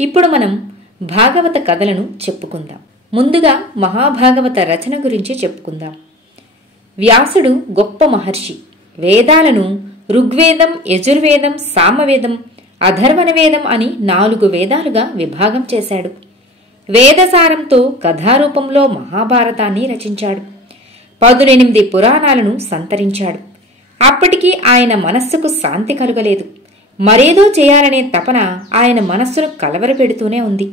ఇప్పుడు మనం భాగవత కథలను చెప్పుకుందాం. ముందుగా మహాభాగవత రచన గురించి చెప్పుకుందాం. వ్యాసుడు గొప్ప మహర్షి. వేదాలను ఋగ్వేదం, యజుర్వేదం, సామవేదం, అథర్వణవేదం అని 4 వేదాలుగా విభాగం చేశాడు. వేదసారంతో కథారూపంలో మహాభారతాన్ని రచించాడు. 18 పురాణాలను సంతరించాడు. అప్పటికీ ఆయన మనస్సుకు శాంతి కలుగలేదు. మరేదో చేయాలనే తపన ఆయన మనస్సును కలవరపెడుతూనే ఉంది.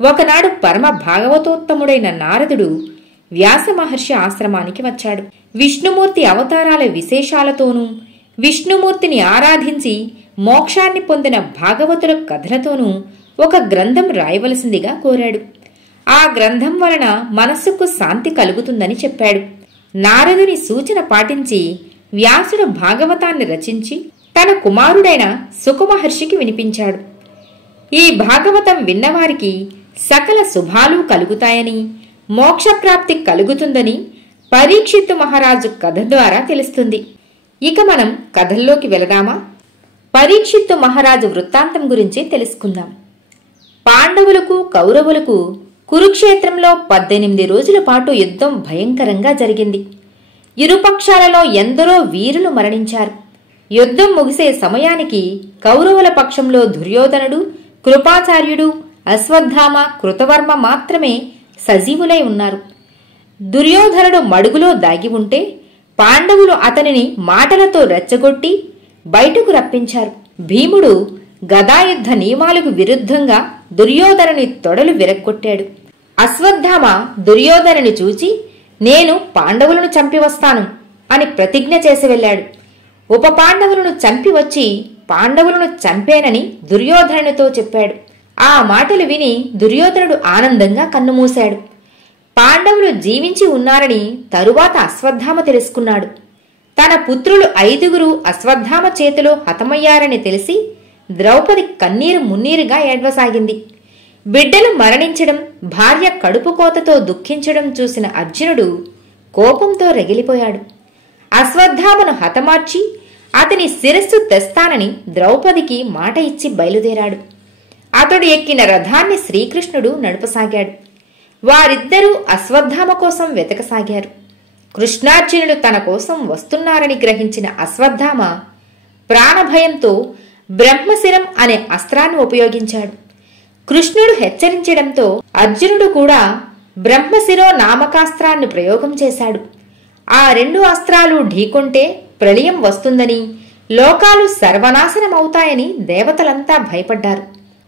ఒకనాడు పరమ భాగవతోత్తముడైన నారదుడు వ్యాస మహర్షి ఆశ్రమానికి వచ్చాడు. విష్ణుమూర్తి అవతారాల విశేషాలతోనూ, విష్ణుమూర్తిని ఆరాధించి మోక్షాన్ని పొందిన భాగవతుల కథలతోనూ ఒక గ్రంథం రాయవలసిందిగా కోరాడు. ఆ గ్రంథం వలన మనస్సుకు శాంతి కలుగుతుందని చెప్పాడు. నారదుని సూచన పాటించి వ్యాసుడు భాగవతాన్ని రచించి తన కుమారుడైన సుఖమహర్షికి వినిపించాడు. ఈ భాగవతం విన్నవారికి సకల శుభాలు కలుగుతాయని, మోక్షప్రాప్తి కలుగుతుందని పరీక్షిత్తు మహారాజు కథ ద్వారా తెలుస్తుంది. ఇక మనం కథల్లోకి వెళదామా? పరీక్షిత్తు మహారాజు వృత్తాంతం గురించి తెలుసుకుందాం. పాండవులకు కౌరవులకు కురుక్షేత్రంలో 18 రోజుల పాటు యుద్ధం భయంకరంగా జరిగింది. ఇరుపక్షాలలో ఎందరో వీరులు మరణించారు. యుద్ధం ముగిసే సమయానికి కౌరవుల పక్షంలో దుర్యోధనుడు, కృపాచార్యుడు, అశ్వత్థామ, కృతవర్మ మాత్రమే సజీవులై ఉన్నారు. దుర్యోధనుడు మడుగులో దాగి ఉంటే పాండవులు అతనిని మాటలతో రెచ్చగొట్టి బయటకు రప్పించారు. భీముడు గదాయుద్ధ నియమాలకు విరుద్ధంగా దుర్యోధనుని తొడలు విరగ్గొట్టాడు. అశ్వత్థామ దుర్యోధనుని చూచి, నేను పాండవులను చంపివస్తాను అని ప్రతిజ్ఞ చేసి వెళ్ళాడు. ఉప పాండవులను చంపి వచ్చి పాండవులను చంపేనని దుర్యోధనునితో చెప్పాడు. ఆ మాటలు విని దుర్యోధనుడు ఆనందంగా కన్నుమూశాడు. పాండవులు జీవించి ఉన్నారని తరువాత అశ్వత్థామ తెలుసుకున్నాడు. తన పుత్రులు 5 అశ్వత్థామ చేతిలో హతమయ్యారని తెలిసి ద్రౌపది కన్నీరు మున్నీరుగా ఏడ్వసాగింది. బిడ్డలు మరణించడం, భార్య కడుపు కోతతో దుఃఖించడం చూసిన అర్జునుడు కోపంతో రగిలిపోయాడు. అశ్వత్థామను హతమార్చి అతని శిరస్సు తెస్తానని ద్రౌపదికి మాట ఇచ్చి బయలుదేరాడు. అతడు ఎక్కిన రథాన్ని శ్రీకృష్ణుడు నడుపసాగాడు. వారిద్దరూ అశ్వత్థామ కోసం వెతకసాగారు. కృష్ణార్జునుడు తన కోసం వస్తున్నారని గ్రహించిన అశ్వత్థామ ప్రాణభయంతో బ్రహ్మశిరం అనే అస్త్రాన్ని ఉపయోగించాడు. కృష్ణుడు హెచ్చరించడంతో అర్జునుడు కూడా బ్రహ్మశిరో నామకాస్త్రాన్ని ప్రయోగం చేశాడు. ఆ 2 అస్త్రాలు ఢీకొంటే ప్రళయం వస్తుందని, లోకాలు సర్వనాశనమవుతాయని దేవతలంతా భయపడ్డారు.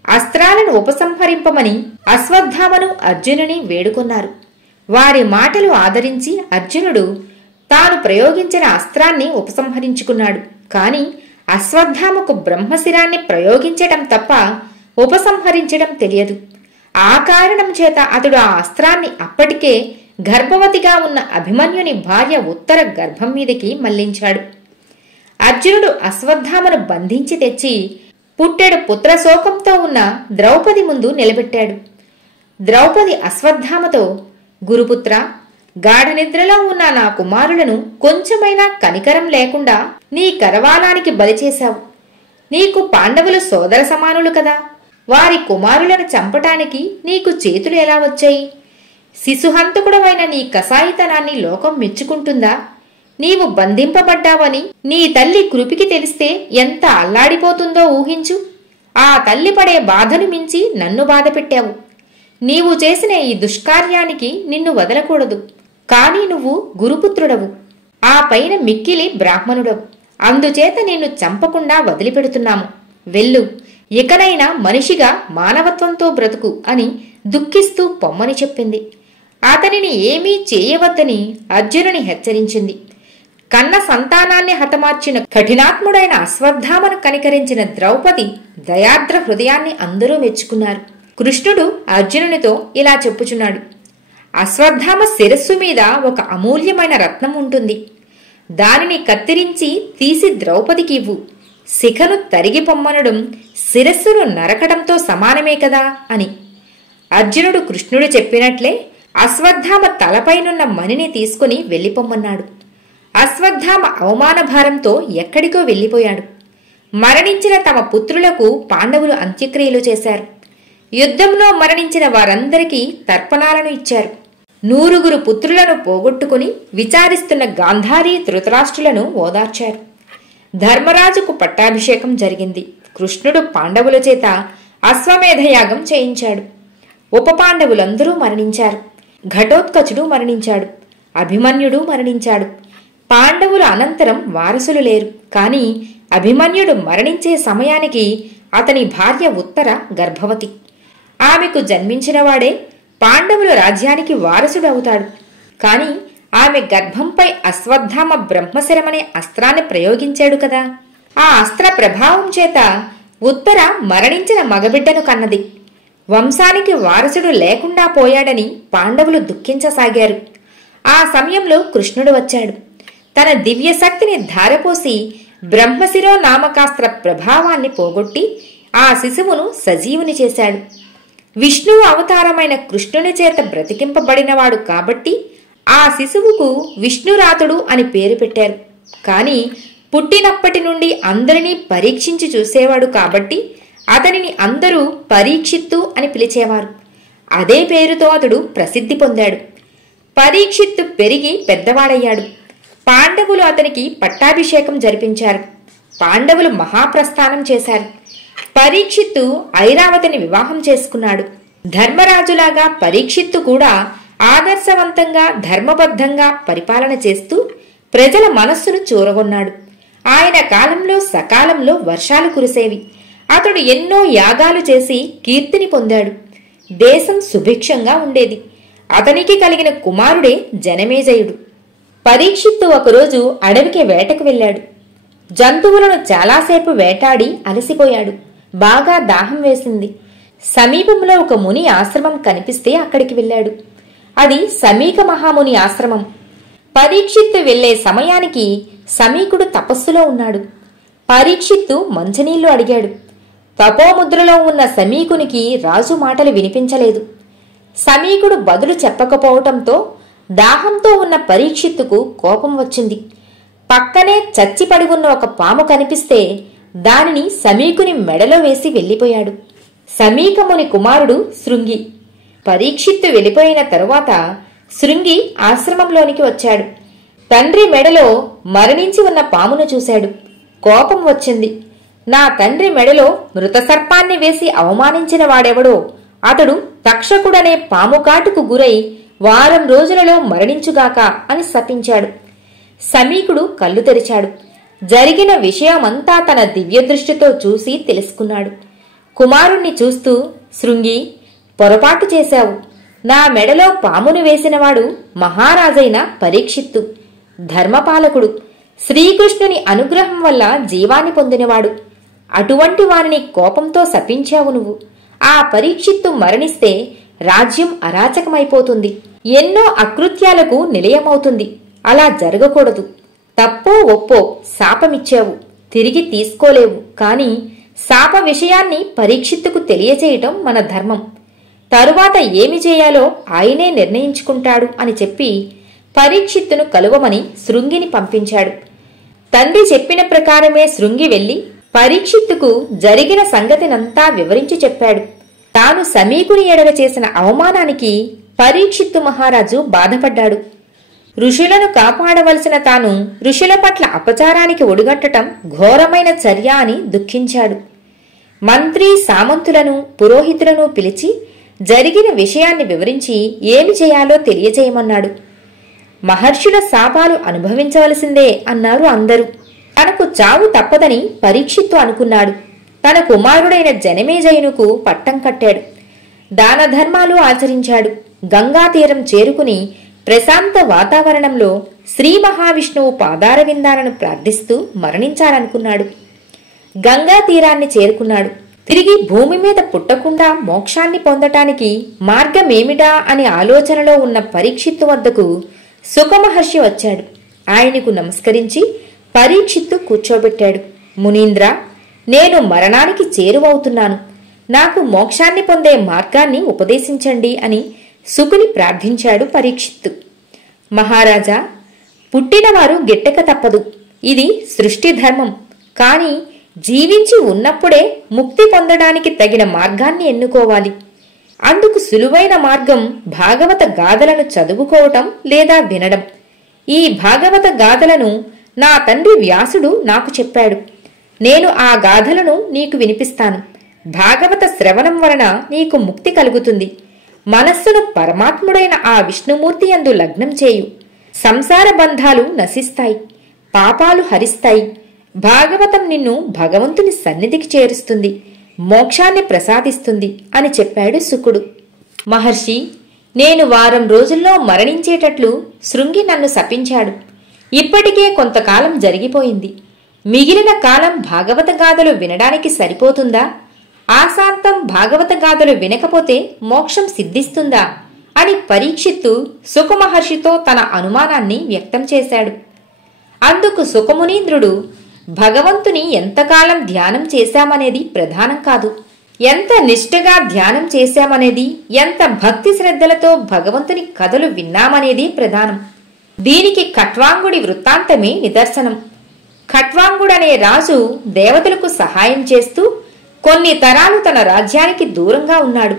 అస్త్రాలను ఉపసంహరింపమని అశ్వత్థామను అర్జునుని వేడుకొన్నారు. వారి మాటలు ఆదరించి అర్జునుడు తాను ప్రయోగించిన అస్త్రాన్ని ఉపసంహరించుకున్నాడు. కాని అశ్వత్థామకు బ్రహ్మశిరాన్ని ప్రయోగించటం తప్ప ఉపసంహరించడం తెలియదు. ఆ కారణం చేత అతడు ఆ అస్త్రాన్ని అప్పటికే గర్భవతిగా ఉన్న అభిమన్యుని భార్య ఉత్తర గర్భం మీదకి మళ్లించాడు. అర్జునుడు అశ్వత్థామను బంధించి తెచ్చి పుట్టెడు పుత్రశోకంతో ఉన్న ద్రౌపది ముందు నిలబెట్టాడు. ద్రౌపది అశ్వత్థామతో, గురుపుత్ర, గాఢ నిద్రలో ఉన్న నా కుమారులను కొంచెమైనా కనికరం లేకుండా నీ కరవాలానికి బలిచేశావు. నీకు పాండవులు సోదర సమానులు కదా, వారి కుమారులను చంపటానికి నీకు చేతులు ఎలా వచ్చాయి? శిశుహంతకుడవైన నీ కసాయితనాన్ని లోకం మెచ్చుకుంటుందా? నీవు బంధింపబడ్డావని నీ తల్లి కృపికి తెలిస్తే ఎంత అల్లాడిపోతుందో ఊహించు. ఆ తల్లి పడే బాధను మించి నన్ను బాధపెట్టావు. నీవు చేసిన ఈ దుష్కార్యానికి నిన్ను వదలకూడదు. కాని నువ్వు గురుపుత్రుడవు, ఆ పైన మిక్కిలి బ్రాహ్మణుడవు. అందుచేత నిన్ను చంపకుండా వదిలిపెడుతున్నాము. వెళ్ళు, ఇకనైనా మనిషిగా మానవత్వంతో బ్రతుకు అని దుఃఖిస్తూ పొమ్మని చెప్పింది. అతనిని ఏమీ చేయవద్దని అర్జునుని హెచ్చరించింది. కన్న సంతానాన్ని హతమార్చిన కఠినాత్ముడైన అశ్వత్థామను కనికరించిన ద్రౌపది దయార్ద్ర హృదయాన్ని అందరూ మెచ్చుకున్నారు. కృష్ణుడు అర్జునునితో ఇలా చెప్పుచున్నాడు. అశ్వత్థామ శిరస్సు మీద ఒక అమూల్యమైన రత్నం ఉంటుంది. దానిని కత్తిరించి తీసి ద్రౌపదికి ఇవ్వు. శిఖను తరిగి పొమ్మనడం శిరస్సును నరకడంతో సమానమే కదా అని. అర్జునుడు కృష్ణుడు చెప్పినట్లే అశ్వత్థామ తలపైనున్న మణిని తీసుకుని వెళ్లిపొమ్మన్నాడు. అశ్వత్థామ అవమాన భారంతో ఎక్కడికో వెళ్లిపోయాడు. మరణించిన తమ పుత్రులకు పాండవులు అంత్యక్రియలు చేశారు. యుద్ధంలో మరణించిన వారందరికీ తర్పణాలను ఇచ్చారు. 100 పుత్రులను పోగొట్టుకుని విచారిస్తున్న గాంధారీ ధృతరాష్ట్రులను ఓదార్చారు. ధర్మరాజుకు పట్టాభిషేకం జరిగింది. కృష్ణుడు పాండవుల చేత అశ్వమేధయాగం చేయించాడు. ఉప పాండవులందరూ మరణించారు. ఘటోత్కచుడు మరణించాడు. అభిమన్యుడు మరణించాడు. పాండవుల అనంతరం వారసులు లేరు. కాని అభిమన్యుడు మరణించే సమయానికి అతని భార్య ఉత్తర గర్భవతి. ఆమెకు జన్మించినవాడే పాండవుల రాజ్యానికి వారసుడు అవుతాడు. కాని ఆమె గర్భంపై అశ్వత్థామ బ్రహ్మశరమనే అస్త్రాన్ని ప్రయోగించాడు కదా. ఆ అస్త్ర ప్రభావం చేత ఉత్తర మరణించిన మగబిడ్డను కన్నది. వంశానికి వారసుడు లేకుండా పోయాడని పాండవులు దుఃఖించసాగారు. ఆ సమయంలో కృష్ణుడు వచ్చాడు. తన దివ్యశక్తిని ధారపోసి బ్రహ్మశిరో నామకాస్త్ర ప్రభావాన్ని పోగొట్టి ఆ శిశువును సజీవుని చేశాడు. విష్ణువు అవతారమైన కృష్ణుని చేత బ్రతికింపబడినవాడు కాబట్టి ఆ శిశువుకు విష్ణురాతుడు అని పేరు పెట్టారు. కాని పుట్టినప్పటి నుండి అందరినీ పరీక్షించి చూసేవాడు కాబట్టి అతనిని అందరూ పరీక్షిత్తు అని పిలిచేవారు. అదే పేరుతో అతడు ప్రసిద్ధి పొందాడు. పరీక్షిత్తు పెరిగి పెద్దవాడయ్యాడు. పాండవులు అతనికి పట్టాభిషేకం జరిపించారు. పాండవులు మహాప్రస్థానం చేశారు. పరీక్షిత్తు ఐరావతిని వివాహం చేసుకున్నాడు. ధర్మరాజులాగా పరీక్షిత్తు కూడా ఆదర్శవంతంగా ధర్మబద్ధంగా పరిపాలన చేస్తూ ప్రజల మనస్సును చూరగొన్నాడు. ఆయన కాలంలో సకాలంలో వర్షాలు కురిసేవి. అతడు ఎన్నో యాగాలు చేసి కీర్తిని పొందాడు. దేశం సుభిక్షంగా ఉండేది. అతనికి కలిగిన కుమారుడే జనమేజయుడు. పరీక్షిత్తు ఒకరోజు అడవికి వేటకు వెళ్ళాడు. జంతువులను చాలాసేపు వేటాడి అలసిపోయాడు. బాగా దాహం వేసింది. సమీపంలో ఒక ముని ఆశ్రమం కనిపిస్తే అక్కడికి వెళ్ళాడు. అది సమీక మహాముని ఆశ్రమం. పరీక్షిత్తు వెళ్లే సమయానికి సమీకుడు తపస్సులో ఉన్నాడు. పరీక్షిత్తు మంచినీళ్లు అడిగాడు. తపోముద్రలో ఉన్న సమీకునికి రాజు మాటలు వినిపించలేదు. సమీకుడు బదులు చెప్పకపోవటంతో దాహంతో ఉన్న పరీక్షిత్తుకు కోపం వచ్చింది. పక్కనే చచ్చిపడి ఉన్న ఒక పాము కనిపిస్తే దానిని సమీకుని మెడలో వేసి వెళ్లిపోయాడు. సమీకముని కుమారుడు శృంగి. పరీక్షిత్తు వెళ్లిపోయిన తరువాత శృంగి ఆశ్రమంలోనికి వచ్చాడు. తండ్రి మెడలో మరణించి ఉన్న పామును చూశాడు. కోపం వచ్చింది. నా తండ్రి మెడలో మృత సర్పాన్ని వేసి అవమానించిన వాడెవడో అతడు తక్షకుడనే పాము కాటుకు గురై వారం రోజులలో మరణించుగాక అని శపించాడు. సమీకుడు కళ్ళు తెరిచాడు. జరిగిన విషయమంతా తన దివ్యదృష్టితో చూసి తెలుసుకున్నాడు. కుమారుణ్ణి చూస్తూ, శృంగి, పొరపాటు చేశావు. నా మెడలో పామును వేసినవాడు మహారాజైన పరీక్షిత్తు, ధర్మపాలకుడు, శ్రీకృష్ణుని అనుగ్రహం వల్ల జీవాన్ని పొందినవాడు. అటువంటి వారిని కోపంతో శపించావు నువ్వు. ఆ పరీక్షిత్తు మరణిస్తే రాజ్యం అరాచకమైపోతుంది. ఎన్నో అకృత్యాలకు నిలయమవుతుంది. అలా జరగకూడదు. తప్పో ఒప్పో శాపమిచ్చావు, తిరిగి తీసుకోలేవు. కాని శాప విషయాన్ని పరీక్షిత్తుకు తెలియచేయటం మన ధర్మం. తరువాత ఏమి చేయాలో ఆయనే నిర్ణయించుకుంటాడు అని చెప్పి పరీక్షిత్తును కలువమని శృంగిని పంపించాడు. తండ్రి చెప్పిన ప్రకారమే శృంగి వెళ్లి పరీక్షిత్తుకు జరిగిన సంగతినంతా వివరించి చెప్పాడు. తాను సమీకుని ఎడల చేసిన అవమానానికి పరీక్షిత్తు మహారాజు బాధపడ్డాడు. ఋషులను కాపాడవలసిన తాను ఋషుల పట్ల అపచారానికి ఒడిగట్టడం ఘోరమైన చర్య అని దుఃఖించాడు. మంత్రి సామంతులను పురోహితులను పిలిచి జరిగిన విషయాన్ని వివరించి ఏమి చేయాలో తెలియచేయమన్నాడు. మహర్షుల శాపాలు అనుభవించవలసిందే అన్నారు అందరూ. తనకు చావు తప్పదని పరీక్షిత్తు అనుకున్నాడు. తన కుమారుడైన జనమేజయునుకు పట్టం కట్టాడు. దాన ధర్మాలు ఆచరించాడు. గంగా తీరం చేరుకుని ప్రశాంత వాతావరణంలో శ్రీ మహావిష్ణువు పాదారవిందాలను ప్రార్థిస్తూ మరణించాలనుకున్నాడు. గంగా తీరాన్ని చేరుకున్నాడు. తిరిగి భూమి మీద పుట్టకుండా మోక్షాన్ని పొందటానికి మార్గమేమిటా అనే ఆలోచనలో ఉన్న పరీక్షిత్తు వద్దకు సుఖమహర్షి వచ్చాడు. ఆయనకు నమస్కరించి పరీక్షిత్తు కూర్చోబెట్టాడు. మునీంద్ర, నేను మరణానికి చేరువవుతున్నాను. నాకు మోక్షాన్ని పొందే మార్గాన్ని ఉపదేశించండి అని సుకుని ప్రార్థించాడు పరీక్షిత్తు. మహారాజా, పుట్టినవారు గిట్టక తప్పదు. ఇది సృష్టి ధర్మం. కాని జీవించి ఉన్నప్పుడే ముక్తి పొందడానికి తగిన మార్గాన్ని ఎన్నుకోవాలి. అందుకు సులువైన మార్గం భాగవత గాథలను చదువుకోవటం లేదా వినడం. ఈ భాగవత గాథలను నా తండ్రి వ్యాసుడు నాకు చెప్పాడు. నేను ఆ గాథలను నీకు వినిపిస్తాను. భాగవత శ్రవణం వలన నీకు ముక్తి కలుగుతుంది. మనస్సును పరమాత్ముడైన ఆ విష్ణుమూర్తి యందు లగ్నం చేయు. సంసార బంధాలు నశిస్తాయి, పాపాలు హరిస్తాయి. భాగవతం నిన్ను భగవంతుని సన్నిధికి చేరుస్తుంది, మోక్షాన్ని ప్రసాదిస్తుంది అని చెప్పాడు శుకుడు. మహర్షి, నేను వారం రోజుల్లో మరణించేటట్లు శృంగి నన్ను శపించాడు. ఇప్పటికే కొంతకాలం జరిగిపోయింది. మిగిలిన కాలం భాగవత గాథలు వినడానికి సరిపోతుందా? ఆశాంతం భాగవత గాథలు వినకపోతే మోక్షం సిద్ధిస్తుందా అని పరీక్షిత్తు సుఖమహర్షితో తన అనుమానాన్ని వ్యక్తం చేశాడు. అందుకు సుఖమునీంద్రుడు, భగవంతుని ఎంతకాలం ధ్యానం చేశామనేది ప్రధానం కాదు, ఎంత నిష్ఠగా ధ్యానం చేశామనేది, ఎంత భక్తి శ్రద్ధలతో భగవంతుని కథలు విన్నామనేది ప్రధానం. దీనికి ఖట్వాంగుడి వృత్తాంతమే నిదర్శనం. ఖట్వాంగుడనే రాజు దేవతలకు సహాయం చేస్తూ కొన్ని తరాలు తన రాజ్యానికి దూరంగా ఉన్నాడు.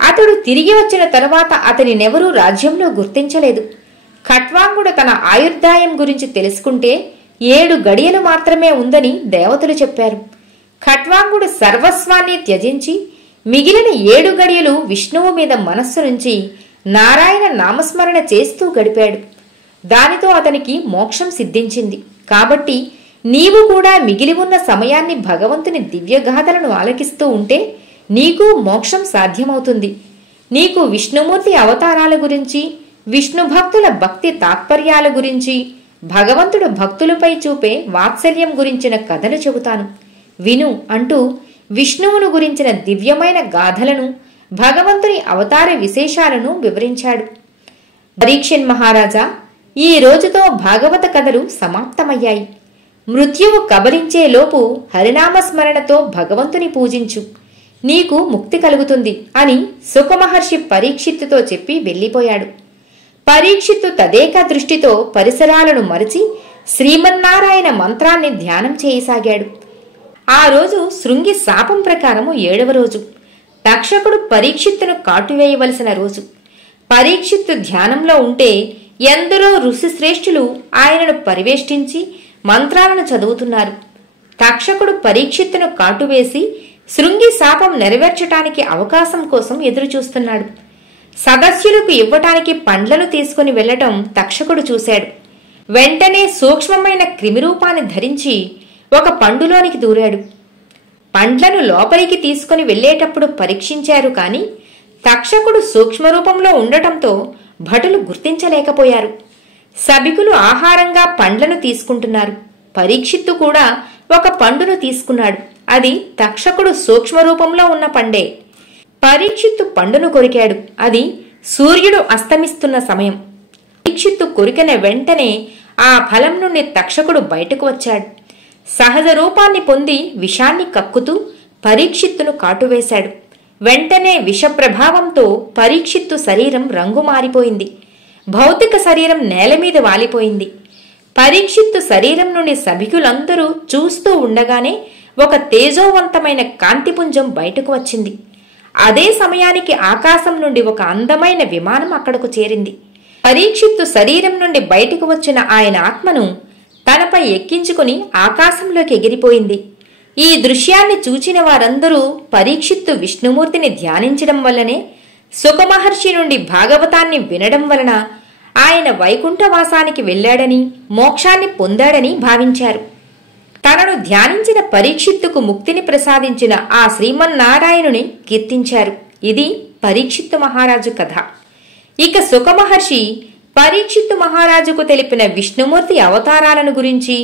అతడు తిరిగి వచ్చిన తరువాత అతనినెవరూ రాజ్యంలో గుర్తించలేదు. ఖట్వాంగుడు తన ఆయుర్దాయం గురించి తెలుసుకుంటే 7 గడియలు మాత్రమే ఉందని దేవతలు చెప్పారు. ఖట్వాంగుడు సర్వస్వాన్ని త్యజించి మిగిలిన 7 గడియలు విష్ణువు మీద మనస్సు నుంచి నారాయణ నామస్మరణ చేస్తూ గడిపాడు. దానితో అతనికి మోక్షం సిద్ధించింది. కాబట్టి నీవు కూడా మిగిలి ఉన్న సమయాన్ని భగవంతుని దివ్యగాథలను ఆలకిస్తూ ఉంటే నీకు మోక్షం సాధ్యమవుతుంది. నీకు విష్ణుమూర్తి అవతారాల గురించి, విష్ణు భక్తుల భక్తి తాత్పర్యాల గురించి, భగవంతుడు భక్తులపై చూపే వాత్సల్యం గురించిన కథలు చెబుతాను, విను అంటూ విష్ణువును గురించిన దివ్యమైన గాథలను, భగవంతుని అవతార విశేషాలను వివరించాడు. పరీక్షిన్ మహారాజా, ఈ రోజుతో భాగవత కథలు సమాప్తమయ్యాయి. మృత్యువు కబలించే లోపు హరినామస్మరణతో భగవంతుని పూజించు, నీకు ముక్తి కలుగుతుంది అని సుఖమహర్షి పరీక్షిత్తుతో చెప్పి వెళ్ళిపోయాడు. పరీక్షిత్తు తదేక దృష్టితో పరిసరాలను మరచి శ్రీమన్నారాయణ మంత్రాన్ని ధ్యానం చేయసాగాడు. ఆ రోజు శృంగి శాపం ప్రకారము 7వ రోజు. తక్షకుడు పరీక్షిత్తును కాటువేయవలసిన రోజు. పరీక్షిత్తు ధ్యానంలో ఉంటే ఎందరో ఋషిశ్రేష్ఠులు ఆయనను పరివేష్టించి మంత్రాలను చదువుతున్నారు. తక్షకుడు పరీక్షిత్తును కాటువేసి శృంగి శాపం నెరవేర్చటానికి అవకాశం కోసం ఎదురుచూస్తున్నాడు. సదస్యులకు ఇవ్వటానికి పండ్లను తీసుకుని వెళ్లటం తక్షకుడు చూశాడు. వెంటనే సూక్ష్మమైన క్రిమిరూపాన్ని ధరించి ఒక పండులోనికి దూరాడు. పండ్లను లోపలికి తీసుకుని వెళ్లేటప్పుడు పరీక్షించారు కాని తక్షకుడు సూక్ష్మరూపంలో ఉండటంతో భటులు గుర్తించలేకపోయారు. సభికులు ఆహారంగా పండ్లను తీసుకుంటున్నారు. పరీక్షిత్తు కూడా ఒక పండును తీసుకున్నాడు. అది తక్షకుడు సూక్ష్మరూపంలో ఉన్న పండే. పరీక్షిత్తు పండును కొరికాడు. అది సూర్యుడు అస్తమిస్తున్న సమయం. పరీక్షిత్తు కొరికిన వెంటనే ఆ ఫలం నుండి తక్షకుడు బయటకు వచ్చాడు. సహజ రూపాన్ని పొంది విషాన్ని కక్కుతూ పరీక్షిత్తును కాటువేశాడు. వెంటనే విషప్రభావంతో పరీక్షిత్తు శరీరం రంగు మారిపోయింది. భౌతిక శరీరం నేలమీద వాలిపోయింది. పరీక్షిత్తు శరీరం నుండి సభికులందరూ చూస్తూ ఉండగానే ఒక తేజోవంతమైన కాంతిపుంజం బయటకు వచ్చింది. అదే సమయానికి ఆకాశం నుండి ఒక అందమైన విమానం అక్కడకు చేరింది. పరీక్షిత్తు శరీరం నుండి బయటకు వచ్చిన ఆయన ఆత్మను తనపై ఎక్కించుకుని ఆకాశంలోకి ఎగిరిపోయింది. ఈ దృశ్యాన్ని చూచిన వారందరూ పరీక్షిత్తు విష్ణుమూర్తిని ధ్యానించడం వల్లనే, సుఖమహర్షి నుండి భాగవతాన్ని వినడం వలన ఆయన వైకుంఠవాసానికి వెళ్లాడని, మోక్షాన్ని పొందాడని భావించారు. తనను ధ్యానించిన పరీక్షిత్తుకు ముక్తిని ప్రసాదించిన ఆ శ్రీమన్నారాయణుని కీర్తించారు. ఇది పరీక్షిత్తు మహారాజు కథ. ఇక సుఖమహర్షి పరీక్షిత్తు మహారాజుకు తెలిపిన విష్ణుమూర్తి అవతారాలను గురించి,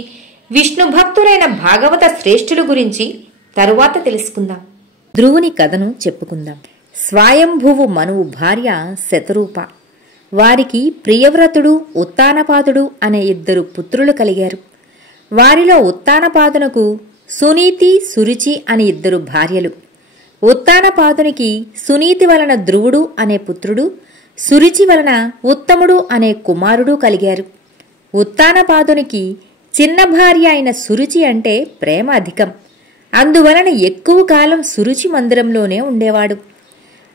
విష్ణు భక్తులైన భాగవత శ్రేష్ఠుల గురించి తరువాత తెలుసుకుందాం. ధ్రువుని కథను చెప్పుకుందాం. స్వయంభువు మనువు భార్య శతరూప. వారికి ప్రియవ్రతుడు, ఉత్తానపాదుడు అనే 2 పుత్రులు కలిగారు. వారిలో ఉత్తానపాదునకు సునీతి, సురుచి అని 2 భార్యలు. ఉత్తానపాదునికి సునీతి వలన ధ్రువుడు అనే పుత్రుడు, సురుచి వలన ఉత్తముడు అనే కుమారుడు కలిగారు. ఉత్తానపాదునికి చిన్న భార్య అయిన సురుచి అంటే ప్రేమ అధికం. అందువలన ఎక్కువ కాలం సురుచి మందిరంలోనే ఉండేవాడు.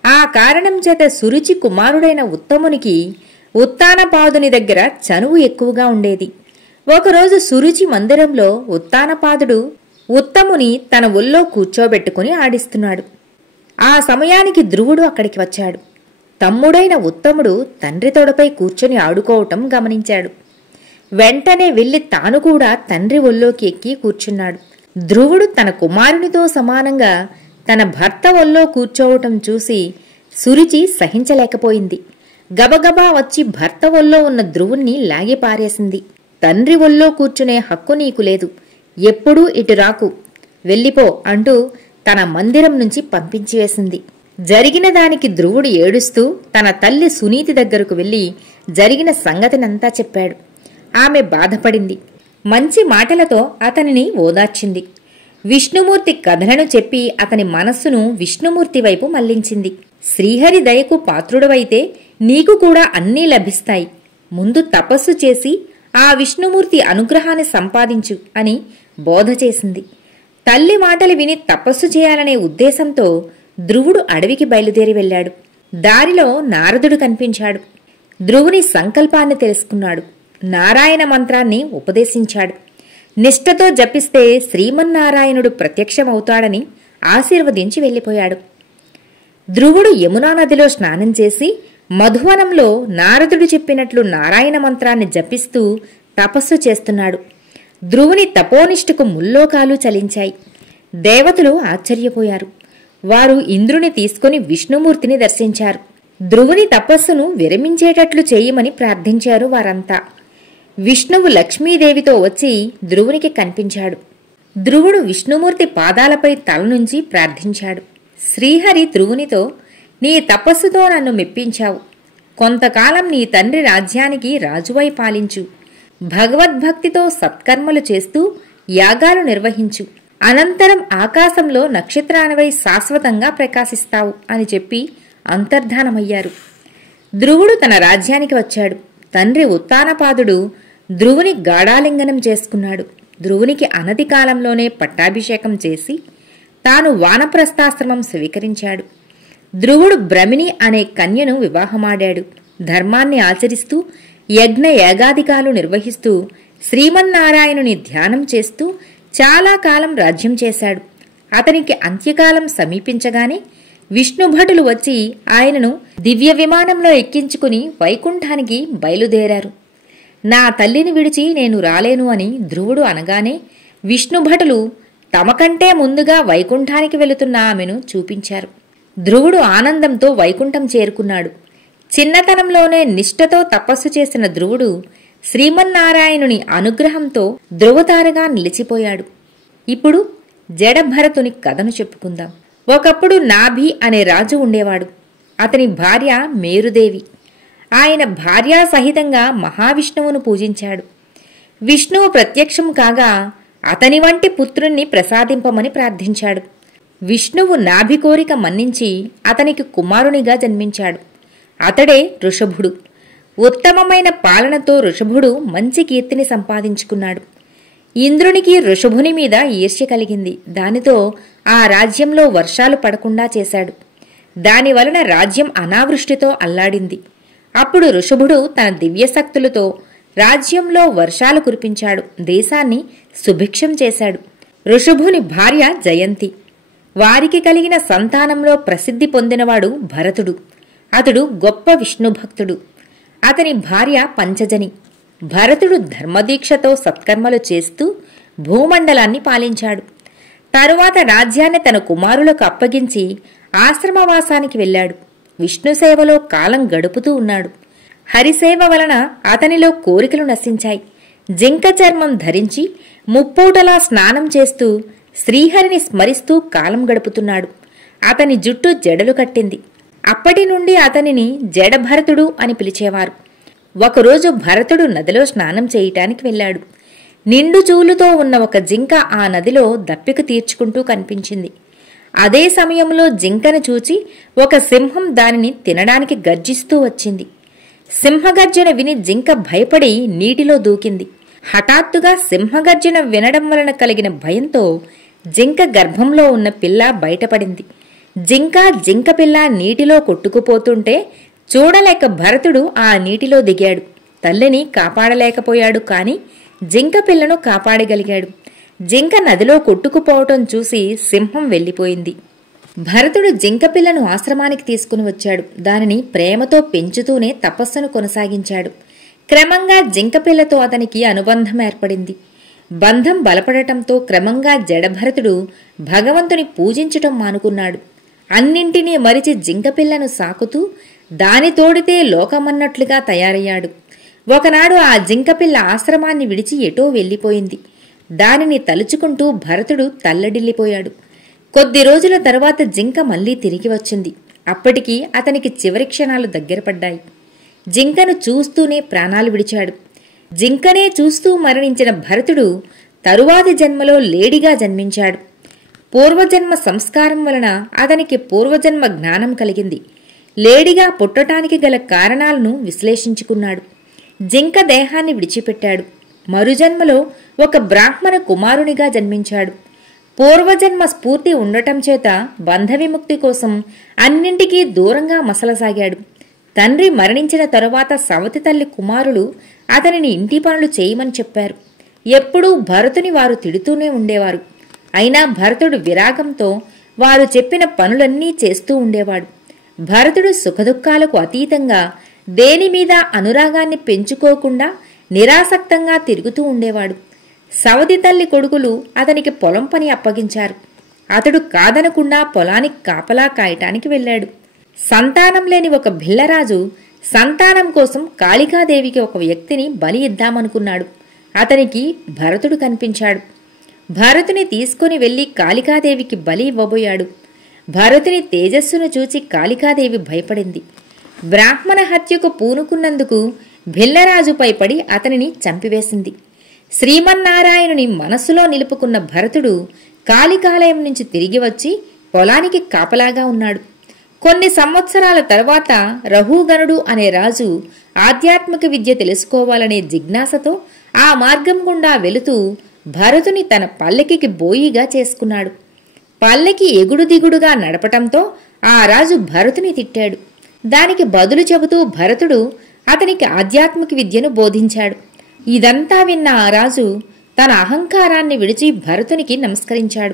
ఆ కారణం చేత సురుచి కుమారుడైన ఉత్తమునికి ఉత్తానపాదుని దగ్గర చనువు ఎక్కువగా ఉండేది. ఒకరోజు సురుచి మందిరంలో ఉత్తానపాదుడు ఉత్తముని తన ఒళ్ళో కూర్చోబెట్టుకుని ఆడిస్తున్నాడు. ఆ సమయానికి ధ్రువుడు అక్కడికి వచ్చాడు. తమ్ముడైన ఉత్తముడు తండ్రి తొడపై కూర్చొని ఆడుకోవటం గమనించాడు. వెంటనే వెళ్లి తాను కూడా తండ్రి ఒళ్ళోకి ఎక్కి కూర్చున్నాడు. ధ్రువుడు తన కుమారునితో సమానంగా తన భర్త ఒళ్ళో కూర్చోవటం చూసి సురుచి సహించలేకపోయింది. గబగబా వచ్చి భర్త ఒళ్ళో ఉన్న ధ్రువుణ్ణి లాగి పారేసింది. తండ్రి ఒళ్ళో కూర్చునే హక్కు నీకు లేదు, ఎప్పుడూ ఇటు రాకు, వెళ్ళిపో అంటూ తన మందిరం నుంచి పంపించివేసింది. జరిగిన దానికి ధ్రువుడు ఏడుస్తూ తన తల్లి సునీతి దగ్గరకు వెళ్లి జరిగిన సంగతినంతా చెప్పాడు. ఆమె బాధపడింది. మంచి మాటలతో అతనిని ఓదార్చింది. విష్ణుమూర్తి కథలను చెప్పి అతని మనస్సును విష్ణుమూర్తి వైపు మళ్లించింది. శ్రీహరి దయకు పాత్రుడవైతే నీకు కూడా అన్నీ లభిస్తాయి. ముందు తపస్సు చేసి ఆ విష్ణుమూర్తి అనుగ్రహాన్ని సంపాదించు అని బోధ చేసింది. తల్లి మాటలు విని తపస్సు చేయాలనే ఉద్దేశంతో ధ్రువుడు అడవికి బయలుదేరి వెళ్లాడు. దారిలో నారదుడు కనిపించాడు. ధ్రువుని సంకల్పాన్ని తెలుసుకున్నాడు. నారాయణ మంత్రాన్ని ఉపదేశించాడు. నిష్ఠతో జపిస్తే శ్రీమన్నారాయణుడు ప్రత్యక్షమవుతాడని ఆశీర్వదించి వెళ్లిపోయాడు. ధ్రువుడు యమునా నదిలో స్నానం చేసి మధువనంలో నారదుడు చెప్పినట్లు నారాయణ మంత్రాన్ని జపిస్తూ తపస్సు చేస్తున్నాడు. ధ్రువుని తపోనిష్ఠకు ముల్లోకాలు చలించాయి. దేవతలు ఆశ్చర్యపోయారు. వారు ఇంద్రుని తీసుకుని విష్ణుమూర్తిని దర్శించారు. ధ్రువుని తపస్సును విరమించేటట్లు చేయమని ప్రార్థించారు వారంతా. విష్ణువు లక్ష్మీదేవితో వచ్చి ధ్రువునికి కనిపించాడు. ధ్రువుడు విష్ణుమూర్తి పాదాలపై తల నుంచి ప్రార్థించాడు. శ్రీహరి ధ్రువునితో, నీ తపస్సుతో నన్ను మెప్పించావు. కొంతకాలం నీ తండ్రి రాజ్యానికి రాజువై పాలించు. భగవద్భక్తితో సత్కర్మలు చేస్తూ యాగాలు నిర్వహించు. అనంతరం ఆకాశంలో నక్షత్రానివై శాశ్వతంగా ప్రకాశిస్తావు అని చెప్పి అంతర్ధానమయ్యారు. ధ్రువుడు తన రాజ్యానికి వచ్చాడు. తండ్రి ఉత్తానపాదుడు ధ్రువుని గాఢాలింగనం చేసుకున్నాడు. ధ్రువునికి అనతి కాలంలోనే పట్టాభిషేకం చేసి తాను వానప్రస్థాశ్రమం స్వీకరించాడు. ధ్రువుడు బ్రహ్మిణి అనే కన్యను వివాహమాడాడు. ధర్మాన్ని ఆచరిస్తూ యజ్ఞ యాగాదికాలు నిర్వహిస్తూ శ్రీమన్నారాయణుని ధ్యానం చేస్తూ చాలా కాలం రాజ్యం చేశాడు. అతనికి అంత్యకాలం సమీపించగానే విష్ణుభటులు వచ్చి ఆయనను దివ్య విమానంలో ఎక్కించుకుని వైకుంఠానికి బయలుదేరారు. నా తల్లిని విడిచి నేను రాలేను అని ధ్రువుడు అనగానే విష్ణుభటులు తమకంటే ముందుగా వైకుంఠానికి వెళుతున్న ఆమెను చూపించారు. ధ్రువుడు ఆనందంతో వైకుంఠం చేరుకున్నాడు. చిన్నతనంలోనే నిష్ఠతో తపస్సు చేసిన ధ్రువుడు శ్రీమన్నారాయణుని అనుగ్రహంతో ధ్రువతారగా నిలిచిపోయాడు. ఇప్పుడు జడభరతుని కథను చెప్పుకుందాం. ఒకప్పుడు నాభి అనే రాజు ఉండేవాడు. అతని భార్య మేరుదేవి. ఆయన భార్యా సహితంగా మహావిష్ణువును పూజించాడు. విష్ణువు ప్రత్యక్షం కాగా అతని వంటి పుత్రుణ్ణి ప్రసాదింపమని ప్రార్థించాడు. విష్ణువు నాభి కోరిక మన్నించి అతనికి కుమారునిగా జన్మించాడు. అతడే ఋషభుడు. ఉత్తమమైన పాలనతో ఋషభుడు మంచి కీర్తిని సంపాదించుకున్నాడు. ఇంద్రునికి ఋషభుని మీద ఈర్ష్య కలిగింది. దానితో ఆ రాజ్యంలో వర్షాలు పడకుండా చేశాడు. దానివలన రాజ్యం అనావృష్టితో అల్లాడింది. అప్పుడు ఋషభుడు తన దివ్యశక్తులతో రాజ్యంలో వర్షాలు కురిపించాడు. దేశాన్ని సుభిక్షం చేశాడు. ఋషభుని భార్య జయంతి. వారికి కలిగిన సంతానంలో ప్రసిద్ధి పొందినవాడు భరతుడు. అతడు గొప్ప విష్ణుభక్తుడు. అతని భార్య పంచజని. భరతుడు ధర్మదీక్షతో సత్కర్మలు చేస్తూ భూమండలాన్ని పాలించాడు. తరువాత రాజ్యాన్ని తన కుమారులకు అప్పగించి ఆశ్రమవాసానికి వెళ్లాడు. విష్ణుసేవలో కాలం గడుపుతూ ఉన్నాడు. హరిసేవ వలన అతనిలో కోరికలు నశించాయి. జింక చర్మం ధరించి ముప్పూటలా స్నానం చేస్తూ శ్రీహరిని స్మరిస్తూ కాలం గడుపుతున్నాడు. అతని జుట్టు జడలు కట్టింది. అప్పటి నుండి అతనిని జడభరతుడు అని పిలిచేవారు. ఒకరోజు భరతుడు నదిలో స్నానం చేయటానికి వెళ్లాడు. నిండు చూలుతో ఉన్న ఒక జింక ఆ నదిలో దప్పిక తీర్చుకుంటూ కనిపించింది. అదే సమయంలో జింకను చూచి ఒక సింహం దానిని తినడానికి గర్జిస్తూ వచ్చింది. సింహగర్జన విని జింక భయపడి నీటిలో దూకింది. హఠాత్తుగా సింహగర్జన వినడం వలన కలిగిన భయంతో జింక గర్భంలో ఉన్న పిల్ల బయటపడింది. జింక పిల్ల నీటిలో కొట్టుకుపోతుంటే చూడలేక భరతుడు ఆ నీటిలో దిగాడు. తల్లిని కాపాడలేకపోయాడు, కాని జింక పిల్లను కాపాడగలిగాడు. జింక నదిలో కొట్టుకుపోవటం చూసి సింహం వెళ్ళిపోయింది. భరతుడు జింక పిల్లను ఆశ్రమానికి తీసుకుని వచ్చాడు. దానిని ప్రేమతో పెంచుతూనే తపస్సును కొనసాగించాడు. క్రమంగా జింక పిల్లతో అతనికి అనుబంధం ఏర్పడింది. బంధం బలపడటంతో క్రమంగా జడభరతుడు భగవంతుని పూజించటం మానుకున్నాడు. అన్నింటినీ మరిచి జింకపిల్లను సాకుతూ దాని తోడితే లోకమన్నట్లుగా తయారయ్యాడు. ఒకనాడు ఆ జింకపిల్ల ఆశ్రమాన్ని విడిచి ఎటో వెళ్లిపోయింది. దానిని తలుచుకుంటూ భరతుడు తల్లడిల్లిపోయాడు. కొద్ది రోజుల తరువాత జింక మళ్లీ తిరిగి వచ్చింది. అప్పటికి అతనికి చివరి క్షణాలు దగ్గరపడ్డాయి. జింకను చూస్తూనే ప్రాణాలు విడిచాడు. జింకనే చూస్తూ మరణించిన భరతుడు తరువాతి జన్మలో లేడిగా జన్మించాడు. పూర్వజన్మ సంస్కారం వలన అతనికి పూర్వజన్మ జ్ఞానం కలిగింది. లేడిగా పుట్టటానికి గల కారణాలను విశ్లేషించుకున్నాడు. జింక దేహాన్ని విడిచిపెట్టాడు. మరుజన్మలో ఒక బ్రాహ్మణ కుమారునిగా జన్మించాడు. పూర్వజన్మ స్ఫూర్తి ఉండటం చేత బంధవిముక్తి కోసం అన్నింటికీ దూరంగా మసలసాగాడు. తండ్రి మరణించిన తరువాత సవతి తల్లి కుమారులు అతనిని ఇంటి పనులు చేయమని చెప్పారు. ఎప్పుడూ భరతుని వారు తిడుతూనే ఉండేవారు. అయినా భరతుడు విరాగంతో వారు చెప్పిన పనులన్నీ చేస్తూ ఉండేవాడు. భరతుడు సుఖదుఖాలకు అతీతంగా దేనిమీద అనురాగాన్ని పెంచుకోకుండా నిరాసక్తంగా తిరుగుతూ ఉండేవాడు. సవతి తల్లి కొడుకులు అతనికి పొలం పని అప్పగించారు. అతడు కాదనకుండా పొలానికి కాపలా కాయటానికి వెళ్లాడు. సంతానం లేని ఒక భిల్లరాజు సంతానం కోసం కాళికాదేవికి ఒక వ్యక్తిని బలి ఇద్దామనుకున్నాడు. అతనికి భరతుడు కనిపించాడు. భరతుని తీసుకుని వెళ్లి కాళికాదేవికి బలి ఇవ్వబోయాడు. భరతుని తేజస్సును చూచి కాళికాదేవి భయపడింది. బ్రాహ్మణ హత్యకు పూనుకున్నందుకు భిల్లరాజుపై పడి అతనిని చంపివేసింది. శ్రీమన్నారాయణుని మనస్సులో నిలుపుకున్న భరతుడు కాళికాలయం నుంచి తిరిగి వచ్చి పొలానికి కాపలాగా ఉన్నాడు. కొన్ని సంవత్సరాల తర్వాత రహూగణుడు అనే రాజు ఆధ్యాత్మిక విద్య తెలుసుకోవాలనే జిజ్ఞాసతో ఆ మార్గం గుండా వెళుతూ భరతుని తన పల్లకికి బోయిగా చేసుకున్నాడు. పల్లకి ఎగుడు దిగుడుగా నడపటంతో ఆ రాజు భరతుని తిట్టాడు. దానికి బదులు చెబుతూ భరతుడు అతనికి ఆధ్యాత్మిక విద్యను బోధించాడు. ఇదంతా విన్న ఆ రాజు తన అహంకారాన్ని విడిచి భరతునికి నమస్కరించాడు.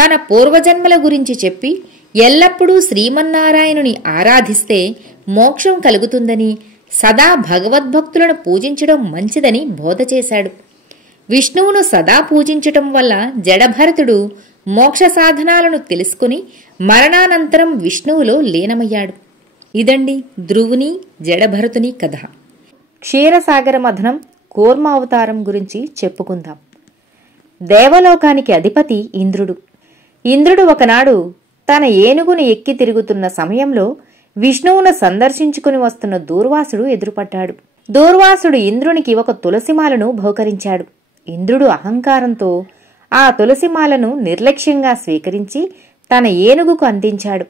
తన పూర్వజన్మల గురించి చెప్పి ఎల్లప్పుడూ శ్రీమన్నారాయణుని ఆరాధిస్తే మోక్షం కలుగుతుందని, సదా భగవద్భక్తులను పూజించడం మంచిదని బోధ చేశాడు. విష్ణువును సదా పూజించటం వల్ల జడభరతుడు మోక్ష సాధనాలను తెలుసుకుని మరణానంతరం విష్ణువులో లీనమయ్యాడు. ఇదండి ధ్రువుని జడభరతుని కథ. క్షీరసాగర మథనం కూర్మ అవతారం గురించి చెప్పుకుందాం. దేవలోకానికి అధిపతి ఇంద్రుడు. ఇంద్రుడు ఒకనాడు తన ఏనుగును ఎక్కి తిరుగుతున్న సమయంలో విష్ణువును సందర్శించుకుని వస్తున్న దూర్వాసుడు ఎదురుపడ్డాడు. దూర్వాసుడు ఇంద్రునికి ఒక తులసిమాలను బహుకరించాడు. ఇంద్రుడు అహంకారంతో ఆ తులసిమాలను నిర్లక్ష్యంగా స్వీకరించి తన ఏనుగుకు అందించాడు.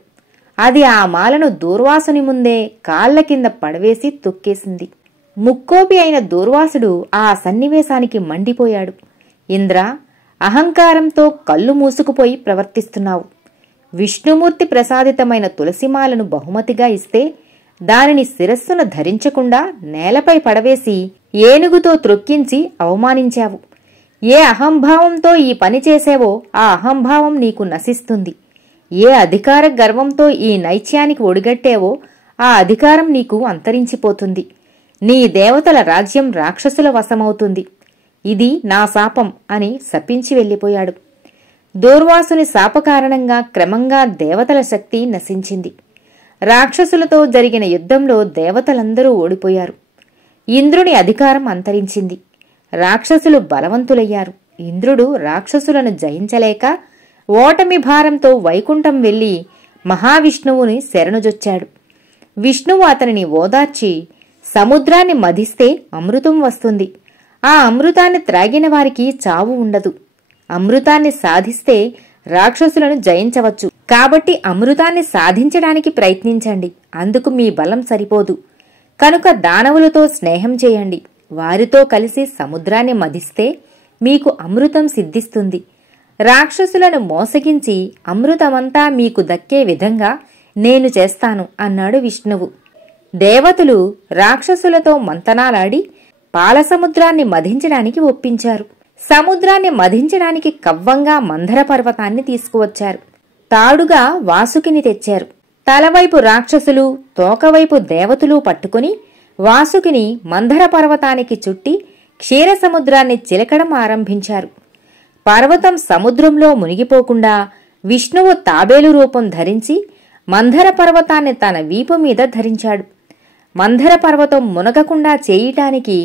అది ఆ మాలను దూర్వాసుని ముందే కాళ్ల కింద పడవేసి తొక్కేసింది. ముక్కోపి అయిన దూర్వాసుడు ఆ సన్నివేశానికి మండిపోయాడు. ఇంద్ర, అహంకారంతో కళ్ళు మూసుకుపోయి ప్రవర్తిస్తున్నావు. విష్ణుమూర్తి ప్రసాదితమైన తులసిమాలను బహుమతిగా ఇస్తే దానిని శిరస్సును ధరించకుండా నేలపై పడవేసి ఏనుగుతో త్రొక్కించి అవమానించావు. ఏ అహంభావంతో ఈ పని చేసేవో ఆ అహంభావం నీకు నశిస్తుంది. ఏ అధికార గర్వంతో ఈ నైత్యానికి ఒడిగట్టేవో ఆ అధికారం నీకు అంతరించిపోతుంది. నీ దేవతల రాజ్యం రాక్షసుల వశమవుతుంది. ఇది నా శాపం అని శపించి వెళ్లిపోయాడు. దూర్వాసుని శాప కారణంగా క్రమంగా దేవతల శక్తి నశించింది. రాక్షసులతో జరిగిన యుద్ధంలో దేవతలందరూ ఓడిపోయారు. ఇంద్రుని అధికారం అంతరించింది. రాక్షసులు బలవంతులయ్యారు. ఇంద్రుడు రాక్షసులను జయించలేక ఓటమి భారంతో వైకుంఠం వెళ్లి మహావిష్ణువుని శరణుజొచ్చాడు. విష్ణువు అతనిని ఓదార్చి, సముద్రాన్ని మధిస్తే అమృతం వస్తుంది. ఆ అమృతాన్ని త్రాగిన వారికి చావు ఉండదు. అమృతాన్ని సాధిస్తే రాక్షసులను జయించవచ్చు. కాబట్టి అమృతాన్ని సాధించడానికి ప్రయత్నించండి. అందుకు మీ బలం సరిపోదు. కనుక దానవులతో స్నేహం చేయండి. వారితో కలిసి సముద్రాన్ని మధిస్తే మీకు అమృతం సిద్ధిస్తుంది. రాక్షసులను మోసగించి అమృతమంతా మీకు దక్కే విధంగా నేను చేస్తాను అన్నాడు విష్ణువు. దేవతలు రాక్షసులతో మంతనాలాడి పాలసముద్రాన్ని మధించడానికి ఒప్పించారు. సముద్రాన్ని మధించడానికి కవ్వంగా మందర పర్వతాన్ని తీసుకువచ్చారు. తాడుగా వాసుకిని తెచ్చారు. తలవైపు రాక్షసులు, తోకవైపు దేవతలు పట్టుకుని వాసుకిని మందర పర్వతానికి చుట్టి క్షీరసముద్రాన్ని చిలకడం ఆరంభించారు. పర్వతం సముద్రంలో మునిగిపోకుండా విష్ణువు తాబేలు రూపం ధరించి మందర పర్వతాన్ని తన వీపు మీద ధరించాడు. మందర పర్వతం మునగకుండా చేయటానికి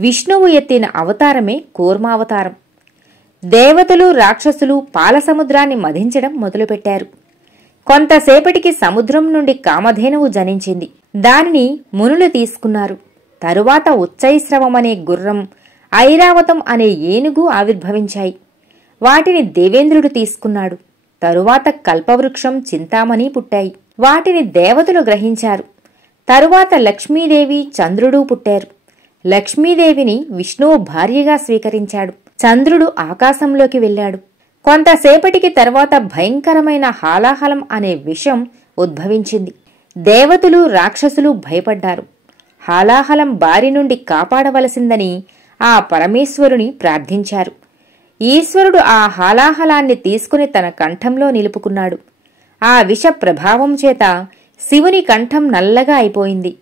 విష్ణువు ఎత్తిన అవతారమే కూర్మావతారం. దేవతలు, రాక్షసులు పాలసముద్రాన్ని మధించడం మొదలుపెట్టారు. కొంతసేపటికి సముద్రం నుండి కామధేనువు జనించింది. దానిని మునులు తీసుకున్నారు. తరువాత ఉచ్చైశ్రవమనే గుర్రం, ఐరావతం అనే ఏనుగు ఆవిర్భవించాయి. వాటిని దేవేంద్రుడు తీసుకున్నాడు. తరువాత కల్పవృక్షం, చింతామణి పుట్టాయి. వాటిని దేవతలు గ్రహించారు. తరువాత లక్ష్మీదేవి, చంద్రుడు పుట్టారు. లక్ష్మీదేవిని విష్ణువు భార్యగా స్వీకరించాడు. చంద్రుడు ఆకాశంలోకి వెళ్ళాడు. కొంతసేపటికి తర్వాత భయంకరమైన హాలాహలం అనే విషం ఉద్భవించింది. దేవతలు, రాక్షసులు భయపడ్డారు. హాలాహలం బారి నుండి కాపాడవలసిందని ఆ పరమేశ్వరుని ప్రార్థించారు. ఈశ్వరుడు ఆ హాలాహలాన్ని తీసుకుని తన కంఠంలో నిలుపుకున్నాడు. ఆ విష ప్రభావం చేత శివుని కంఠం నల్లగా అయిపోయింది.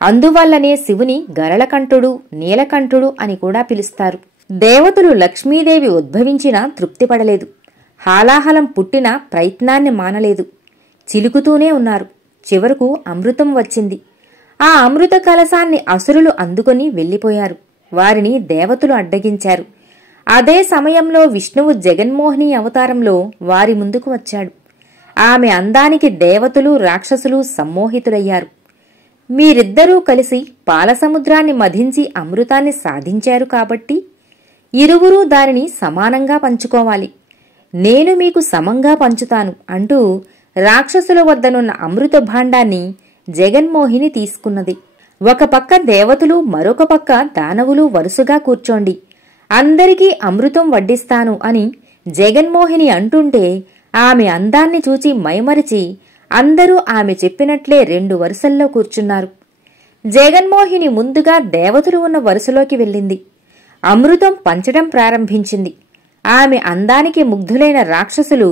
అందువల్లనే శివుని గరళకంఠుడు, నీలకంఠుడు అని కూడా పిలుస్తారు. దేవతలు లక్ష్మీదేవి ఉద్భవించినా తృప్తిపడలేదు. హాలాహలం పుట్టిన ప్రయత్నాన్ని మానలేదు. చిలుకుతూనే ఉన్నారు. చివరకు అమృతం వచ్చింది. ఆ అమృత కలశాన్ని అసురులు అందుకొని వెళ్లిపోయారు. వారిని దేవతలు అడ్డగించారు. అదే సమయంలో విష్ణువు జగన్మోహిని అవతారంలో వారి ముందుకు వచ్చాడు. ఆమె అందానికి దేవతలు, రాక్షసులు సమ్మోహితులయ్యారు. మీరిద్దరూ కలిసి పాలసముద్రాన్ని మధించి అమృతాన్ని సాధించారు కాబట్టి ఇరువురూ దానిని సమానంగా పంచుకోవాలి. నేను మీకు సమంగా పంచుతాను అంటూ రాక్షసుల వద్దనున్న అమృత భాండాన్ని జగన్మోహిని తీసుకున్నది. ఒక పక్క దేవతలు, మరొక పక్క దానవులు వరుసగా కూర్చోండి, అందరికీ అమృతం వడ్డిస్తాను అని జగన్మోహిని అంటుంటే ఆమె అందాన్ని చూచి మైమరిచి అందరూ ఆమె చెప్పినట్లే 2 వరుసల్లో కూర్చున్నారు. జగన్మోహిని ముందుగా దేవతలు ఉన్న వరుసలోకి వెళ్ళింది. అమృతం పంచడం ప్రారంభించింది. ఆమె అందానికి ముగ్ధులైన రాక్షసులు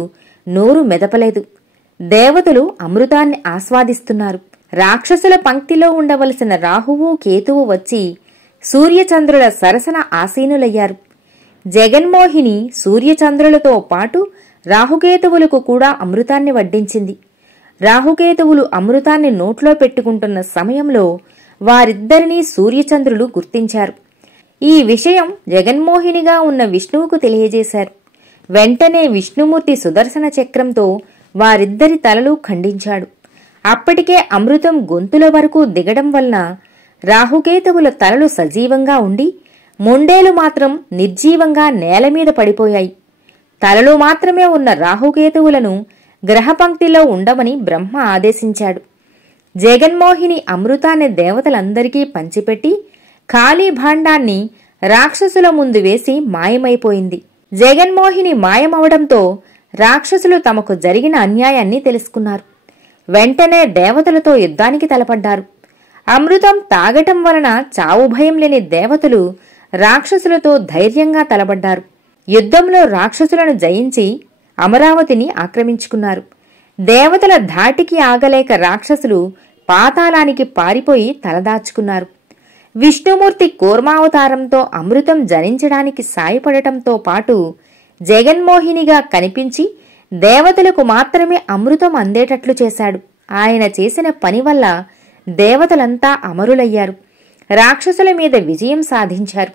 నోరు మెదపలేదు. దేవతలు అమృతాన్ని ఆస్వాదిస్తున్నారు. రాక్షసుల పంక్తిలో ఉండవలసిన రాహువు, కేతువు వచ్చి సూర్యచంద్రుల సరసన ఆసీనులయ్యారు. జగన్మోహిని సూర్యచంద్రులతో పాటు రాహుకేతువులకు కూడా అమృతాన్ని వడ్డించింది. రాహుకేతువులు అమృతాన్ని నోట్లో పెట్టుకుంటున్న సమయంలో వారిద్దరినీ సూర్యచంద్రులు గుర్తించారు. ఈ విషయం జగన్మోహినిగా ఉన్న విష్ణువుకు తెలియజేశారు. వెంటనే విష్ణుమూర్తి సుదర్శన చక్రంతో వారిద్దరి తలలు ఖండించాడు. అప్పటికే అమృతం గొంతుల వరకు దిగడం వలన రాహుకేతువుల తలలు సజీవంగా ఉండి మొండేలు మాత్రం నిర్జీవంగా నేలమీద పడిపోయాయి. తలలు మాత్రమే ఉన్న రాహుకేతువులను గ్రహపంక్తిలో ఉండమని బ్రహ్మ ఆదేశించాడు. జగన్మోహిని అమృతాన్ని దేవతలందరికీ పంచిపెట్టి ఖాళీ భాండాన్ని రాక్షసుల ముందు వేసి మాయమైపోయింది. జగన్మోహిని మాయమవడంతో రాక్షసులు తమకు జరిగిన అన్యాయాన్ని తెలుసుకున్నారు. వెంటనే దేవతలతో యుద్ధానికి తలపడ్డారు. అమృతం తాగటం వలన చావు భయం లేని దేవతలు రాక్షసులతో ధైర్యంగా తలబడ్డారు. యుద్ధంలో రాక్షసులను జయించి అమరావతిని ఆక్రమించుకున్నారు. దేవతల ధాటికి ఆగలేక రాక్షసులు పాతాళానికి పారిపోయి తలదాచుకున్నారు. విష్ణుమూర్తి కూర్మావతారంతో అమృతం జనించడానికి సాయపడటంతో పాటు జగన్మోహినిగా కనిపించి దేవతలకు మాత్రమే అమృతం అందేటట్లు చేశాడు. ఆయన చేసిన పని వల్ల దేవతలంతా అమరులయ్యారు. రాక్షసుల మీద విజయం సాధించారు.